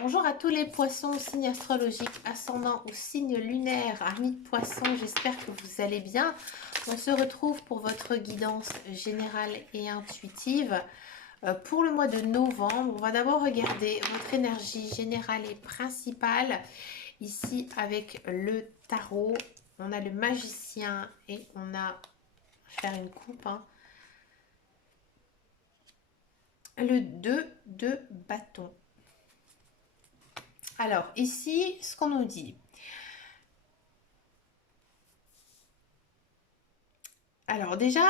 Bonjour à tous les poissons, signe astrologique, ascendant ou signe lunaire, amis de poissons, j'espère que vous allez bien. On se retrouve pour votre guidance générale et intuitive. Pour le mois de novembre, on va d'abord regarder votre énergie générale et principale. Ici avec le tarot, on a le magicien et on a, je vais faire une coupe, hein, le 2 de bâton. Alors ici, ce qu'on nous dit. Alors déjà,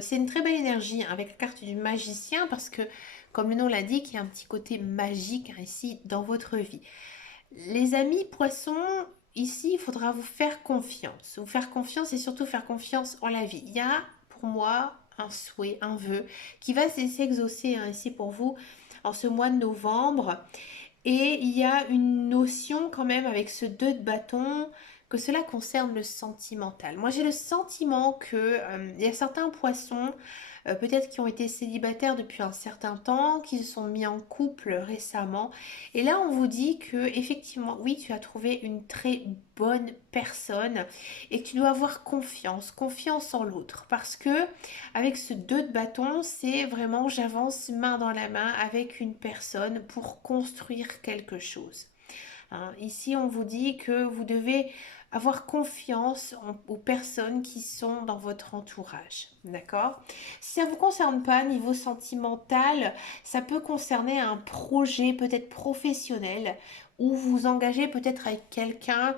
c'est une très belle énergie hein, avec la carte du magicien parce que, comme le nom l'indique, il y a un petit côté magique hein, ici dans votre vie. Les amis poissons, ici, il faudra vous faire confiance. Vous faire confiance et surtout faire confiance en la vie. Il y a pour moi un souhait, un vœu qui va s'exaucer hein, ici pour vous en ce mois de novembre. Et il y a une notion quand même avec ce 2 de bâton que cela concerne le sentimental. Moi j'ai le sentiment que il y a certains poissons peut-être qui ont été célibataires depuis un certain temps, qui se sont mis en couple récemment. Et là on vous dit que effectivement oui tu as trouvé une très bonne personne et que tu dois avoir confiance, confiance en l'autre parce que avec ce 2 de bâton, c'est vraiment j'avance main dans la main avec une personne pour construire quelque chose. Hein, ici, on vous dit que vous devez avoir confiance aux personnes qui sont dans votre entourage. D'accord? Si ça ne vous concerne pas, niveau sentimental, ça peut concerner un projet peut-être professionnel où vous vous engagez peut-être avec quelqu'un,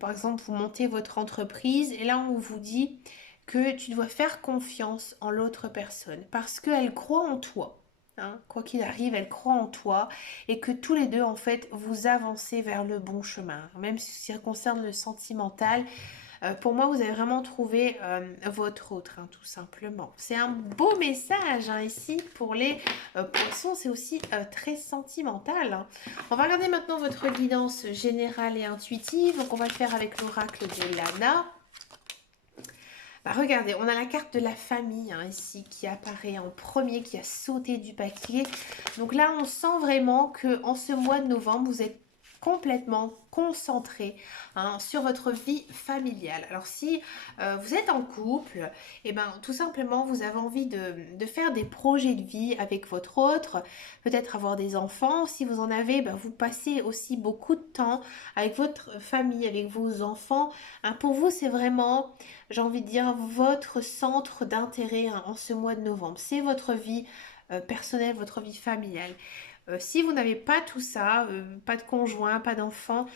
par exemple, vous montez votre entreprise et là, on vous dit que tu dois faire confiance en l'autre personne parce qu'elle croit en toi. Hein, quoi qu'il arrive, elle croit en toi et que tous les deux, en fait, vous avancez vers le bon chemin. Même si ça concerne le sentimental, pour moi, vous avez vraiment trouvé votre autre, hein, tout simplement. C'est un beau message hein, ici pour les poissons, c'est aussi très sentimental. Hein. On va regarder maintenant votre guidance générale et intuitive. Donc, on va le faire avec l'oracle de Lana. Bah, regardez, on a la carte de la famille hein, ici qui apparaît en premier, qui a sauté du paquet. Donc là, on sent vraiment que en ce mois de novembre, vous êtes complètement concentré hein, sur votre vie familiale. Alors si vous êtes en couple, et ben tout simplement vous avez envie de faire des projets de vie avec votre autre, peut-être avoir des enfants. Si vous en avez, ben, vous passez aussi beaucoup de temps avec votre famille, avec vos enfants. Hein, pour vous, c'est vraiment j'ai envie de dire, votre centre d'intérêt hein, en ce mois de novembre. C'est votre vie personnelle, votre vie familiale. Si vous n'avez pas tout ça, pas de conjoint, pas d'enfant,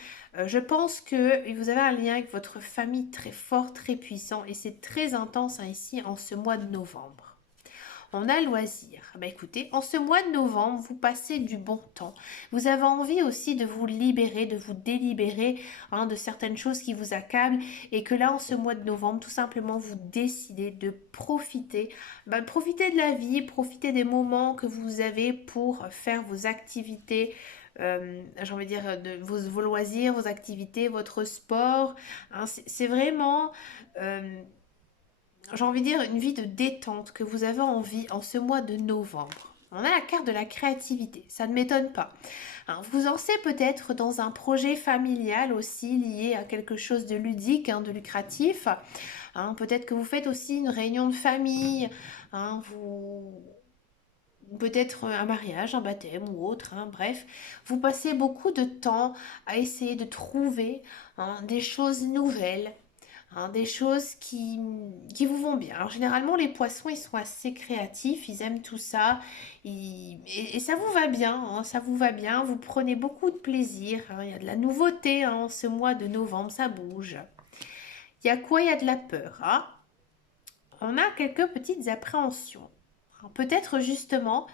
je pense que vous avez un lien avec votre famille très fort, très puissant et c'est très intense hein, ici en ce mois de novembre. On a loisir. Bah écoutez, en ce mois de novembre, vous passez du bon temps. Vous avez envie aussi de vous libérer, de vous délibérer hein, de certaines choses qui vous accablent et que là, en ce mois de novembre, tout simplement, vous décidez de profiter, profiter de la vie, profiter des moments que vous avez pour faire vos activités. J'ai envie de dire de vos loisirs, vos activités, votre sport. Hein, c'est vraiment j'ai envie de dire, une vie de détente que vous avez envie en ce mois de novembre. On a la carte de la créativité, ça ne m'étonne pas. Hein, vous lancez peut-être dans un projet familial aussi lié à quelque chose de ludique, hein, de lucratif. Hein, peut-être que vous faites aussi une réunion de famille, hein, peut-être un mariage, un baptême ou autre, hein, bref. Vous passez beaucoup de temps à essayer de trouver hein, des choses nouvelles, hein, des choses qui vous vont bien. Alors généralement les poissons ils sont assez créatifs, ils aiment tout ça et ça vous va bien, hein, ça vous va bien, vous prenez beaucoup de plaisir, hein, il y a de la nouveauté hein, en ce mois de novembre, ça bouge. Il y a quoi? Il y a de la peur. Hein. On a quelques petites appréhensions. Alors, peut-être justement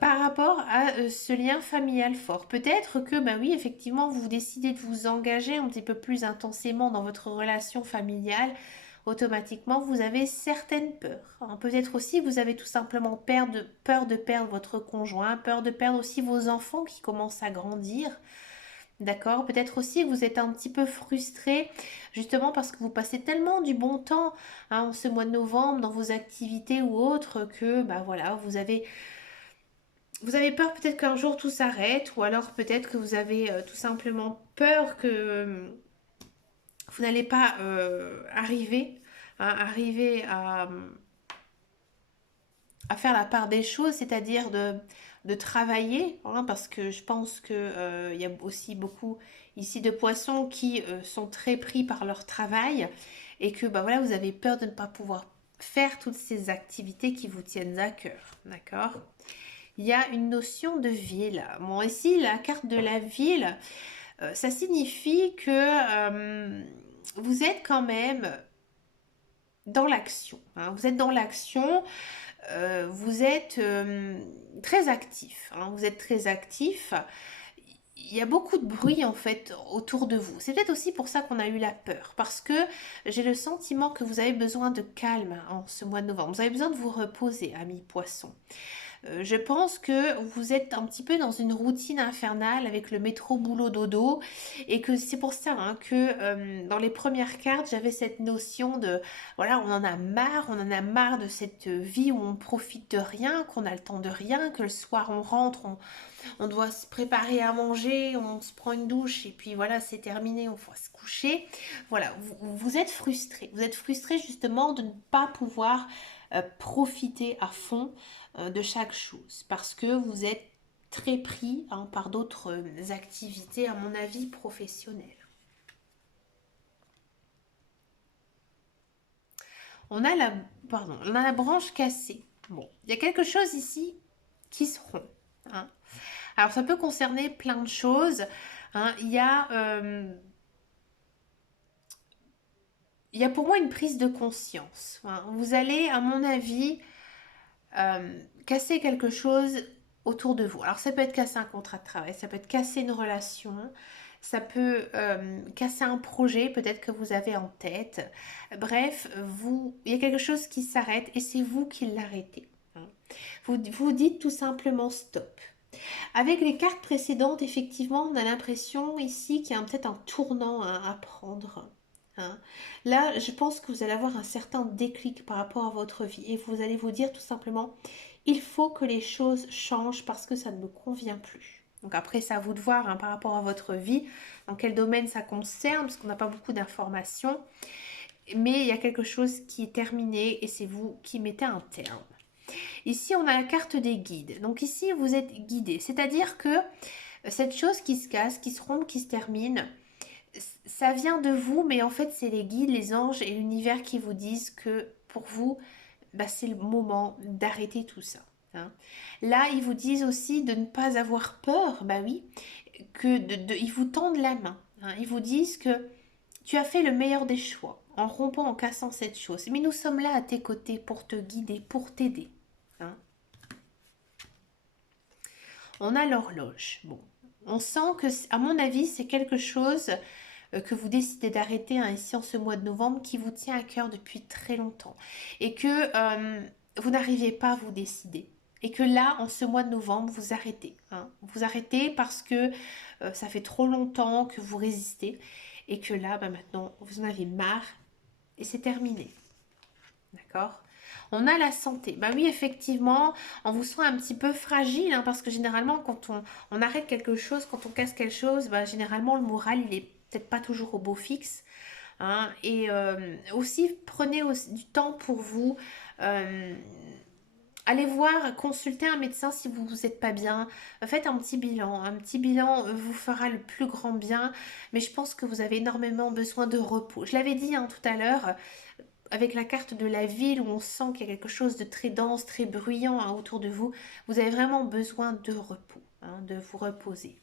par rapport à ce lien familial fort. Peut-être que, bah oui, effectivement, vous décidez de vous engager un petit peu plus intensément dans votre relation familiale. Automatiquement, vous avez certaines peurs. Hein. Peut-être aussi, vous avez tout simplement peur de perdre votre conjoint, peur de perdre aussi vos enfants qui commencent à grandir. D'accord? Peut-être aussi que vous êtes un petit peu frustré, justement parce que vous passez tellement du bon temps hein, en ce mois de novembre dans vos activités ou autres que, bah voilà, vous avez Vous avez peur peut-être qu'un jour tout s'arrête, ou alors peut-être que vous avez tout simplement peur que vous n'allez pas arriver, hein, arriver à faire la part des choses, c'est-à-dire de travailler, hein, parce que je pense que il y a aussi beaucoup ici de poissons qui sont très pris par leur travail et que bah voilà, vous avez peur de ne pas pouvoir faire toutes ces activités qui vous tiennent à cœur, d'accord? Il y a une notion de ville. Bon, ici, la carte de la ville, ça signifie que vous êtes quand même dans l'action, hein. Vous êtes dans l'action, vous êtes très actif, hein. Vous êtes très actif. Il y a beaucoup de bruit en fait autour de vous. C'est peut-être aussi pour ça qu'on a eu la peur, parce que j'ai le sentiment que vous avez besoin de calme en ce mois de novembre. Vous avez besoin de vous reposer, amis poissons. Je pense que vous êtes un petit peu dans une routine infernale avec le métro boulot dodo et que c'est pour ça hein, que dans les premières cartes j'avais cette notion de voilà on en a marre de cette vie où on profite de rien, qu'on a le temps de rien, que le soir on rentre, on doit se préparer à manger, on se prend une douche et puis voilà c'est terminé, on va se coucher. Voilà, vous êtes frustré, vous êtes frustré justement de ne pas pouvoir profiter à fond de chaque chose parce que vous êtes très pris hein, par d'autres activités, à mon avis, professionnelles. On a la, pardon, on a la branche cassée. Bon, il y a quelque chose ici qui se rompt, hein. Alors ça peut concerner plein de choses, hein. Il y a pour moi une prise de conscience, hein. Vous allez, à mon avis, casser quelque chose autour de vous. Alors ça peut être casser un contrat de travail, ça peut être casser une relation, ça peut casser un projet peut-être que vous avez en tête. Bref, il y a quelque chose qui s'arrête et c'est vous qui l'arrêtez, hein. Vous dites tout simplement stop. Avec les cartes précédentes, effectivement, on a l'impression ici qu'il y a peut-être un tournant hein, à prendre, hein. Là, je pense que vous allez avoir un certain déclic par rapport à votre vie et vous allez vous dire tout simplement, il faut que les choses changent parce que ça ne me convient plus. Donc après, c'est à vous de voir hein, par rapport à votre vie, dans quel domaine ça concerne, parce qu'on n'a pas beaucoup d'informations. Mais il y a quelque chose qui est terminé et c'est vous qui mettez un terme. Ici, on a la carte des guides. Donc ici, vous êtes guidé. C'est-à-dire que cette chose qui se casse, qui se rompt, qui se termine, ça vient de vous, mais en fait, c'est les guides, les anges et l'univers qui vous disent que pour vous, bah, c'est le moment d'arrêter tout ça, hein. Là, ils vous disent aussi de ne pas avoir peur, bah oui, que ils vous tendent la main, hein. Ils vous disent que tu as fait le meilleur des choix en rompant, en cassant cette chose. Mais nous sommes là à tes côtés pour te guider, pour t'aider, hein. On a l'horloge. Bon, on sent que, à mon avis, c'est quelque chose que vous décidez d'arrêter hein, ici en ce mois de novembre qui vous tient à cœur depuis très longtemps et que vous n'arrivez pas à vous décider. Et que là, en ce mois de novembre, vous arrêtez, hein. Vous arrêtez parce que ça fait trop longtemps que vous résistez et que là, bah, maintenant, vous en avez marre et c'est terminé. D'accord? On a la santé. Bah oui, effectivement, on vous sent un petit peu fragile, hein, parce que généralement, quand on arrête quelque chose, quand on casse quelque chose, bah, généralement, le moral, il est peut-être pas toujours au beau fixe, hein. Et aussi, prenez aussi du temps pour vous. euh, Allez voir, consulter un médecin si vous vous êtes pas bien. Faites un petit bilan. Un petit bilan vous fera le plus grand bien. Mais je pense que vous avez énormément besoin de repos. Je l'avais dit hein, tout à l'heure, avec la carte de la ville où on sent qu'il y a quelque chose de très dense, très bruyant hein, autour de vous, vous avez vraiment besoin de repos, hein, de vous reposer.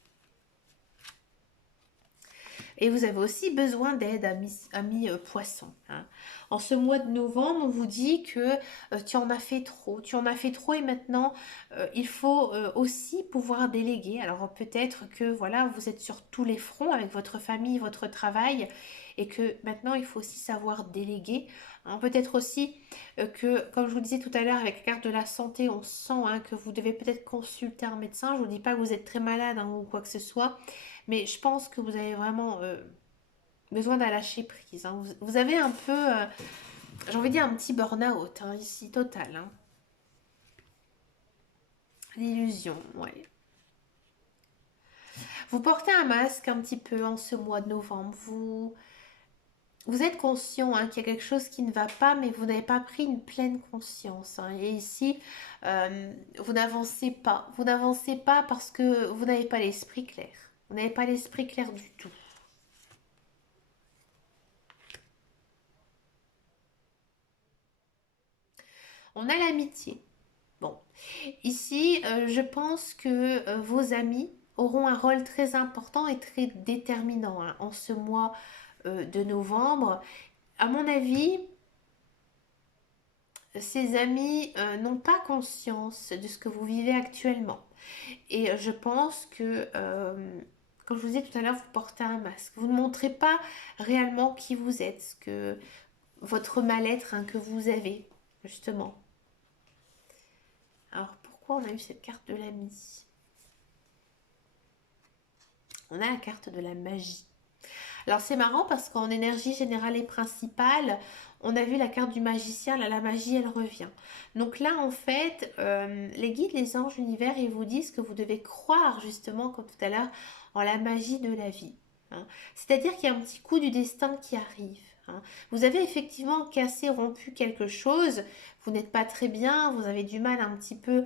Et vous avez aussi besoin d'aide, amis poissons, hein. En ce mois de novembre, on vous dit que tu en as fait trop. Tu en as fait trop et maintenant, il faut aussi pouvoir déléguer. Alors peut-être que voilà, vous êtes sur tous les fronts avec votre famille, votre travail et que maintenant, il faut aussi savoir déléguer, hein. Peut-être aussi que, comme je vous disais tout à l'heure, avec la carte de la santé, on sent hein, que vous devez peut-être consulter un médecin. Je ne vous dis pas que vous êtes très malade hein, ou quoi que ce soit, mais je pense que vous avez vraiment besoin d'un lâcher prise, hein. Vous avez un peu, j'ai envie de dire, un petit burn-out hein, ici, total, hein. L'illusion, ouais. Vous portez un masque un petit peu en ce mois de novembre. Vous êtes conscient hein, qu'il y a quelque chose qui ne va pas, mais vous n'avez pas pris une pleine conscience. Hein. Et ici, vous n'avancez pas. Vous n'avancez pas parce que vous n'avez pas l'esprit clair. Vous n'avez pas l'esprit clair du tout. On a l'amitié. Bon, ici, je pense que vos amis auront un rôle très important et très déterminant hein, en ce mois de novembre. À mon avis, ces amis n'ont pas conscience de ce que vous vivez actuellement. Et je pense que, comme je vous disais tout à l'heure, vous portez un masque. Vous ne montrez pas réellement qui vous êtes, ce que votre mal-être hein, que vous avez, justement. Alors pourquoi on a eu cette carte de l'ami? On a la carte de la magie. Alors c'est marrant parce qu'en énergie générale et principale, on a vu la carte du magicien, là la magie elle revient. Donc là en fait, les guides, les anges, l'univers, ils vous disent que vous devez croire justement, comme tout à l'heure, en la magie de la vie. Hein. C'est-à-dire qu'il y a un petit coup du destin qui arrive. Hein. Vous avez effectivement cassé, rompu quelque chose, vous n'êtes pas très bien, vous avez du mal un petit peu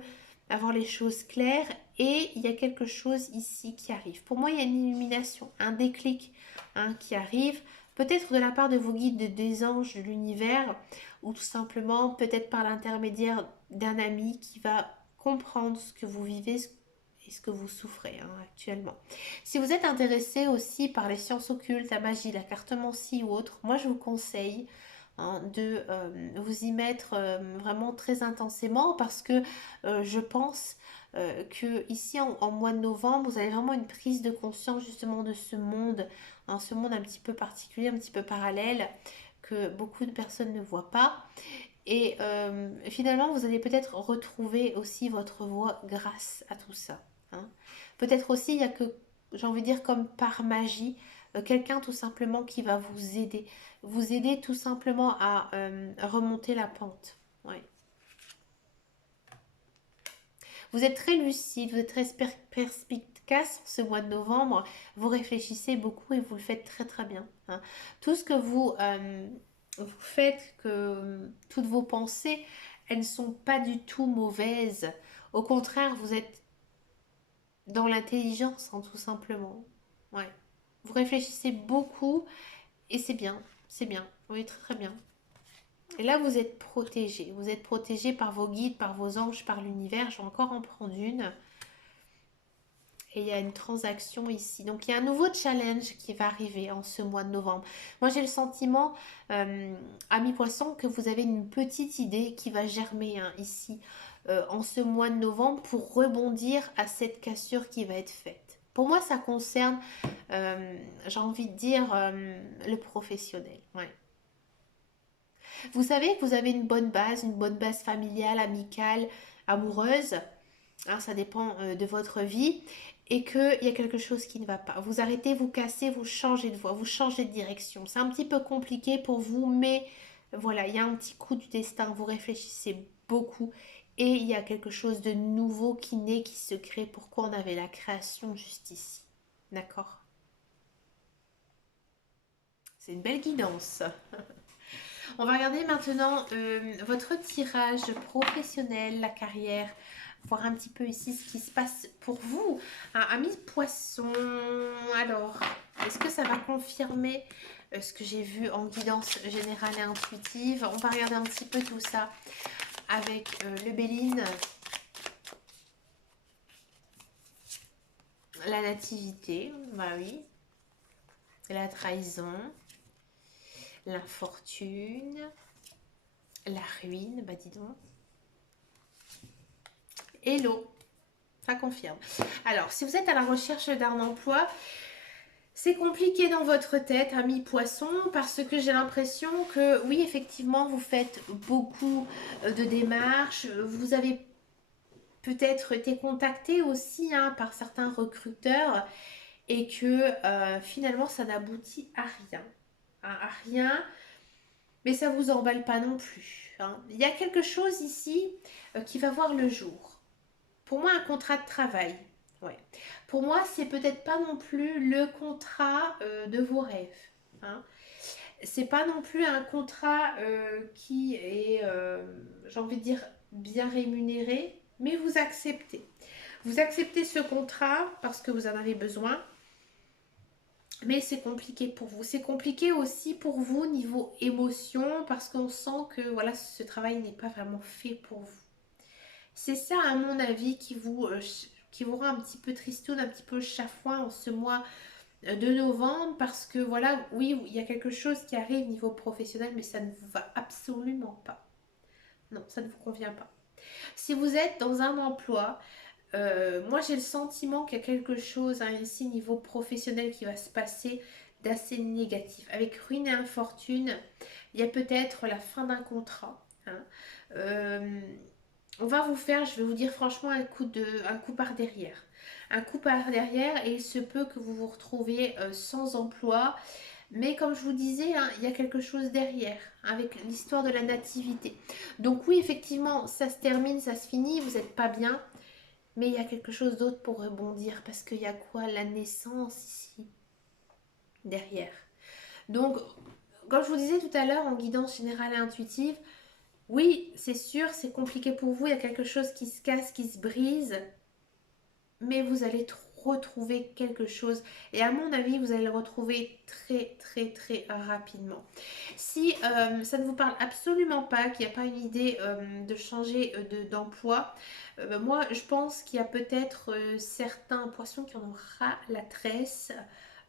à voir les choses claires et il y a quelque chose ici qui arrive. Pour moi, il y a une illumination, un déclic hein, qui arrive, peut-être de la part de vos guides, des anges, de l'univers, ou tout simplement peut-être par l'intermédiaire d'un ami qui va comprendre ce que vous vivez et ce que vous souffrez hein, actuellement. Si vous êtes intéressé aussi par les sciences occultes, la magie, la cartomancie ou autre, moi je vous conseille hein, de vous y mettre vraiment très intensément parce que je pense que ici en mois de novembre, vous avez vraiment une prise de conscience justement de ce monde, hein, ce monde un petit peu particulier, un petit peu parallèle que beaucoup de personnes ne voient pas. Et finalement, vous allez peut-être retrouver aussi votre voix grâce à tout ça. Hein. Peut-être aussi, il y a que, j'ai envie de dire, comme par magie, quelqu'un tout simplement qui va vous aider tout simplement à remonter la pente. Ouais. Vous êtes très lucide, vous êtes très perspicace ce mois de novembre. Vous réfléchissez beaucoup et vous le faites très très bien. Hein. Tout ce que vous faites, que toutes vos pensées, elles ne sont pas du tout mauvaises. Au contraire, vous êtes dans l'intelligence, hein, tout simplement. Ouais. Vous réfléchissez beaucoup et c'est bien. C'est bien. Oui, très très bien. Et là, vous êtes protégé. Vous êtes protégé par vos guides, par vos anges, par l'univers. Je vais encore en prendre une. Et il y a une transaction ici. Donc, il y a un nouveau challenge qui va arriver en ce mois de novembre. Moi, j'ai le sentiment, ami poisson, que vous avez une petite idée qui va germer hein, ici en ce mois de novembre pour rebondir à cette cassure qui va être faite. Pour moi, ça concerne, j'ai envie de dire, le professionnel. Ouais. Vous savez que vous avez une bonne base familiale, amicale, amoureuse. Hein, ça dépend de votre vie. Et qu'il y a quelque chose qui ne va pas. Vous arrêtez, vous cassez, vous changez de voie, vous changez de direction. C'est un petit peu compliqué pour vous, mais voilà, il y a un petit coup du destin. Vous réfléchissez beaucoup. Et il y a quelque chose de nouveau qui naît, qui se crée. Pourquoi on avait la création juste ici. D'accord? C'est une belle guidance. On va regarder maintenant votre tirage professionnel, la carrière, voir un petit peu ici ce qui se passe pour vous. Ami poisson, alors, est-ce que ça va confirmer ce que j'ai vu en guidance générale et intuitive? On va regarder un petit peu tout ça avec le Béline, la nativité, bah oui, la trahison, l'infortune, la ruine, bah dis donc. Hello, ça confirme. Alors, si vous êtes à la recherche d'un emploi, c'est compliqué dans votre tête, ami poisson, parce que j'ai l'impression que oui, effectivement, vous faites beaucoup de démarches. Vous avez peut-être été contacté aussi hein, par certains recruteurs et que finalement, ça n'aboutit à rien. Hein, à rien, mais ça ne vous emballe pas non plus. Hein. Il y a quelque chose ici qui va voir le jour. Pour moi, un contrat de travail. Ouais. Pour moi, c'est peut-être pas non plus le contrat de vos rêves. Hein. C'est pas non plus un contrat qui est, j'ai envie de dire, bien rémunéré, mais vous acceptez. Vous acceptez ce contrat parce que vous en avez besoin, mais c'est compliqué pour vous. C'est compliqué aussi pour vous niveau émotion parce qu'on sent que voilà, ce travail n'est pas vraiment fait pour vous. C'est ça, à mon avis, qui vous rend un petit peu tristoun, un petit peu chafouin en ce mois de novembre parce que voilà, oui, il y a quelque chose qui arrive niveau professionnel, mais ça ne vous va absolument pas. Non, ça ne vous convient pas. Si vous êtes dans un emploi, moi j'ai le sentiment qu'il y a quelque chose hein, ici niveau professionnel qui va se passer d'assez négatif. Avec ruine et infortune, il y a peut-être la fin d'un contrat. Hein. Euh, on va vous faire, je vais vous dire franchement, un coup par derrière. Un coup par derrière et il se peut que vous vous retrouviez sans emploi. Mais comme je vous disais, hein, il y a quelque chose derrière avec l'histoire de la nativité. Donc oui, effectivement, ça se termine, ça se finit, vous n'êtes pas bien. Mais il y a quelque chose d'autre pour rebondir parce qu'il y a quoi? La naissance ici, derrière. Donc, comme je vous disais tout à l'heure en guidance générale et intuitive, oui, c'est sûr, c'est compliqué pour vous, il y a quelque chose qui se casse, qui se brise, mais vous allez retrouver quelque chose. Et à mon avis, vous allez le retrouver très, très, très rapidement. Si ça ne vous parle absolument pas, qu'il n'y a pas une idée de changer d'emploi, moi, je pense qu'il y a peut-être certains poissons qui en ont ras la tresse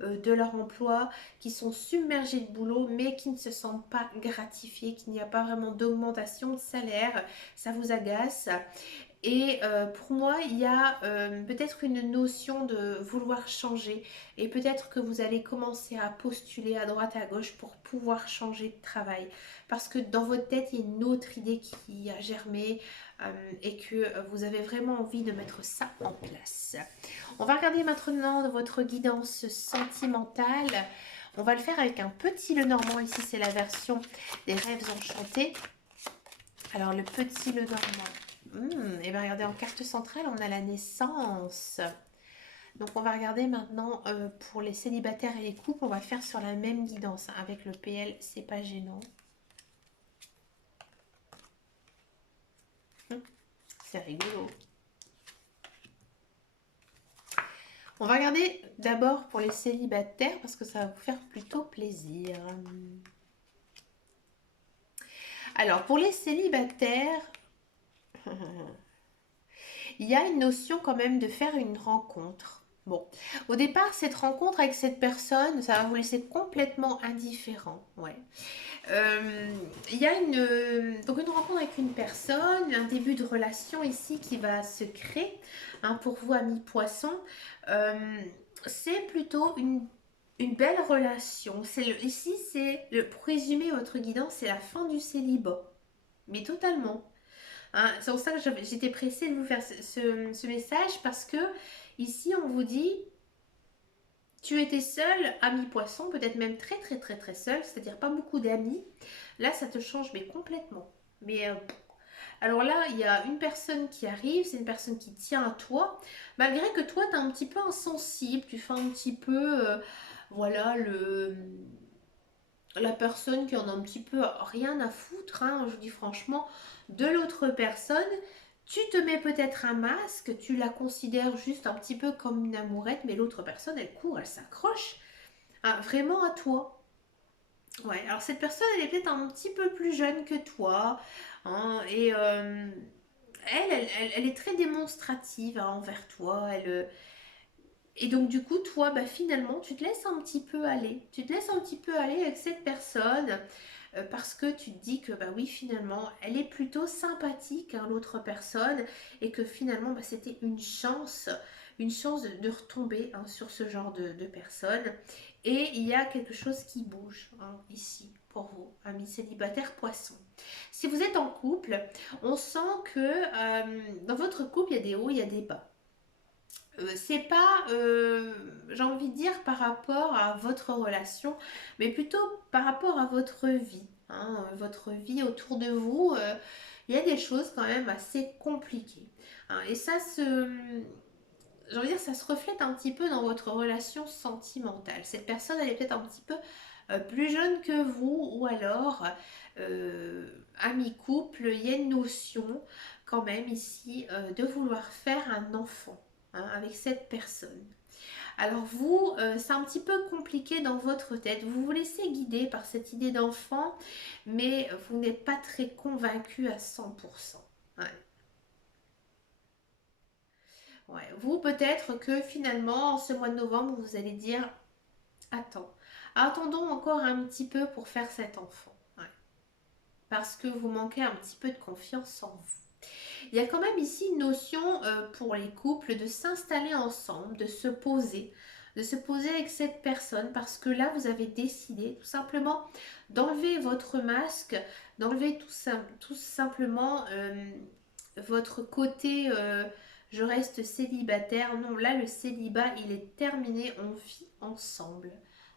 de leur emploi, qui sont submergés de boulot, mais qui ne se sentent pas gratifiés, qu'il n'y a pas vraiment d'augmentation de salaire. Ça vous agace. Et pour moi, il y a peut-être une notion de vouloir changer et peut-être que vous allez commencer à postuler à droite à gauche pour pouvoir changer de travail. Parce que dans votre tête, il y a une autre idée qui a germé et que vous avez vraiment envie de mettre ça en place. On va regarder maintenant votre guidance sentimentale. On va le faire avec un petit Lenormand. Ici, c'est la version des rêves enchantés. Alors, le petit Lenormand. Et bien regardez, en carte centrale, on a la naissance. Donc on va regarder maintenant pour les célibataires et les couples, on va le faire sur la même guidance. Hein. Avec le PL, c'est pas gênant. C'est rigolo. On va regarder d'abord pour les célibataires parce que ça va vous faire plutôt plaisir. Alors pour les célibataires, il y a une notion quand même de faire une rencontre. Bon, au départ, cette rencontre avec cette personne, ça va vous laisser complètement indifférent. Ouais. Il y a donc une rencontre avec une personne, un début de relation ici qui va se créer hein, pour vous, amis poissons. C'est plutôt une belle relation. Ici, pour résumer votre guidance, c'est la fin du célibat. Mais totalement. Hein, c'est pour ça que j'étais pressée de vous faire ce message parce que ici on vous dit tu étais seul, ami poisson, peut-être même très très très très seul, c'est-à-dire pas beaucoup d'amis. Là ça te change mais complètement. Mais alors là il y a une personne qui arrive, c'est une personne qui tient à toi, malgré que toi tu es un petit peu insensible, tu fais un petit peu voilà la personne qui en a un petit peu rien à foutre, hein, je vous dis franchement, de l'autre personne, tu te mets peut-être un masque, tu la considères juste un petit peu comme une amourette, mais l'autre personne, elle court, elle s'accroche hein, vraiment à toi. Ouais, alors cette personne, elle est peut-être un petit peu plus jeune que toi, hein, et elle est très démonstrative hein, envers toi, et donc du coup, toi, bah, finalement, tu te laisses un petit peu aller. Tu te laisses un petit peu aller avec cette personne parce que tu te dis que bah oui, finalement, elle est plutôt sympathique, hein, l'autre personne, et que finalement, bah, c'était une chance de retomber hein, sur ce genre de personne. Et il y a quelque chose qui bouge hein, ici pour vous, amis célibataires poissons. Si vous êtes en couple, on sent que dans votre couple, il y a des hauts, il y a des bas. C'est pas, j'ai envie de dire, par rapport à votre relation, mais plutôt par rapport à votre vie. Hein, votre vie autour de vous, il y a des choses quand même assez compliquées. hein. Et ça j'ai envie de dire, ça se reflète un petit peu dans votre relation sentimentale. Cette personne, elle est peut-être un petit peu plus jeune que vous, ou alors ami-couple, il y a une notion quand même ici de vouloir faire un enfant, hein, avec cette personne. Alors vous, c'est un petit peu compliqué dans votre tête. Vous vous laissez guider par cette idée d'enfant, mais vous n'êtes pas très convaincu à 100%. Ouais. Ouais. Vous, peut-être que finalement, en ce mois de novembre, vous allez dire, attends, attendons encore un petit peu pour faire cet enfant. Ouais. Parce que vous manquez un petit peu de confiance en vous. Il y a quand même ici une notion pour les couples de s'installer ensemble, de se poser avec cette personne parce que là vous avez décidé tout simplement d'enlever votre masque, d'enlever tout simplement votre côté je reste célibataire. Non, là le célibat il est terminé, on vit ensemble.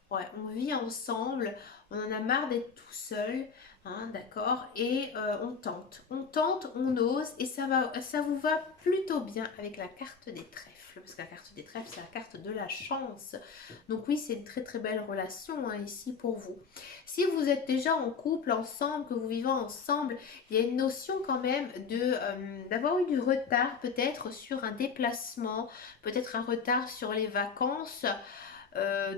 Ouais, on vit ensemble, on en a marre d'être tout seul. Hein, d'accord, et on tente, on ose, et ça vous va plutôt bien avec la carte des trèfles, parce que la carte des trèfles, c'est la carte de la chance. Donc oui, c'est une très très belle relation, hein, ici pour vous. Si vous êtes déjà en couple, ensemble, que vous vivez ensemble, il y a une notion quand même d'avoir eu du retard peut-être sur un déplacement, peut-être un retard sur les vacances.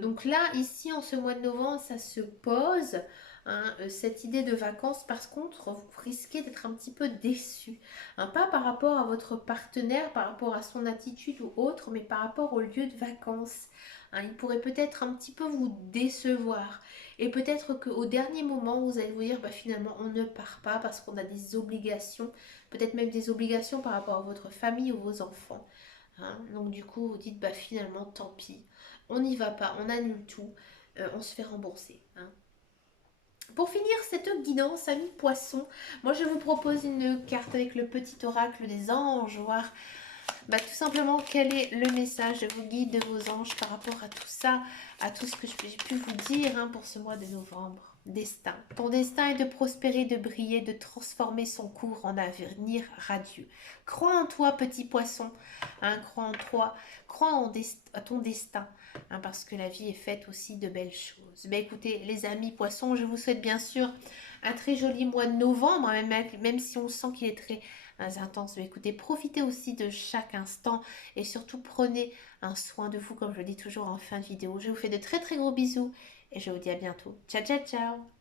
Donc là, ici, en ce mois de novembre, ça se pose, hein, cette idée de vacances. Par contre, vous risquez d'être un petit peu déçu. Hein, pas par rapport à votre partenaire, par rapport à son attitude ou autre, mais par rapport au lieu de vacances. Hein, il pourrait peut-être un petit peu vous décevoir. Et peut-être qu'au dernier moment, vous allez vous dire, bah, finalement, on ne part pas parce qu'on a des obligations, peut-être même des obligations par rapport à votre famille ou vos enfants. Hein, donc du coup, vous dites, bah finalement, tant pis, on n'y va pas, on annule tout, on se fait rembourser. Hein. Pour finir cette guidance, amis poissons, moi je vous propose une carte avec le petit oracle des anges, voir bah, tout simplement quel est le message de vos guides, de vos anges par rapport à tout ça, à tout ce que j'ai pu vous dire, hein, pour ce mois de novembre. Destin. Ton destin est de prospérer, de briller, de transformer son cours en avenir radieux. Crois en toi, petit poisson. Hein, crois en toi. Crois à ton destin. Hein, parce que la vie est faite aussi de belles choses. Ben, écoutez, les amis poissons, je vous souhaite bien sûr un très joli mois de novembre, hein, même si on sent qu'il est très intense. Mais écoutez, profitez aussi de chaque instant et surtout prenez un soin de vous, comme je le dis toujours en fin de vidéo. Je vous fais de très très gros bisous et je vous dis à bientôt. Ciao, ciao, ciao!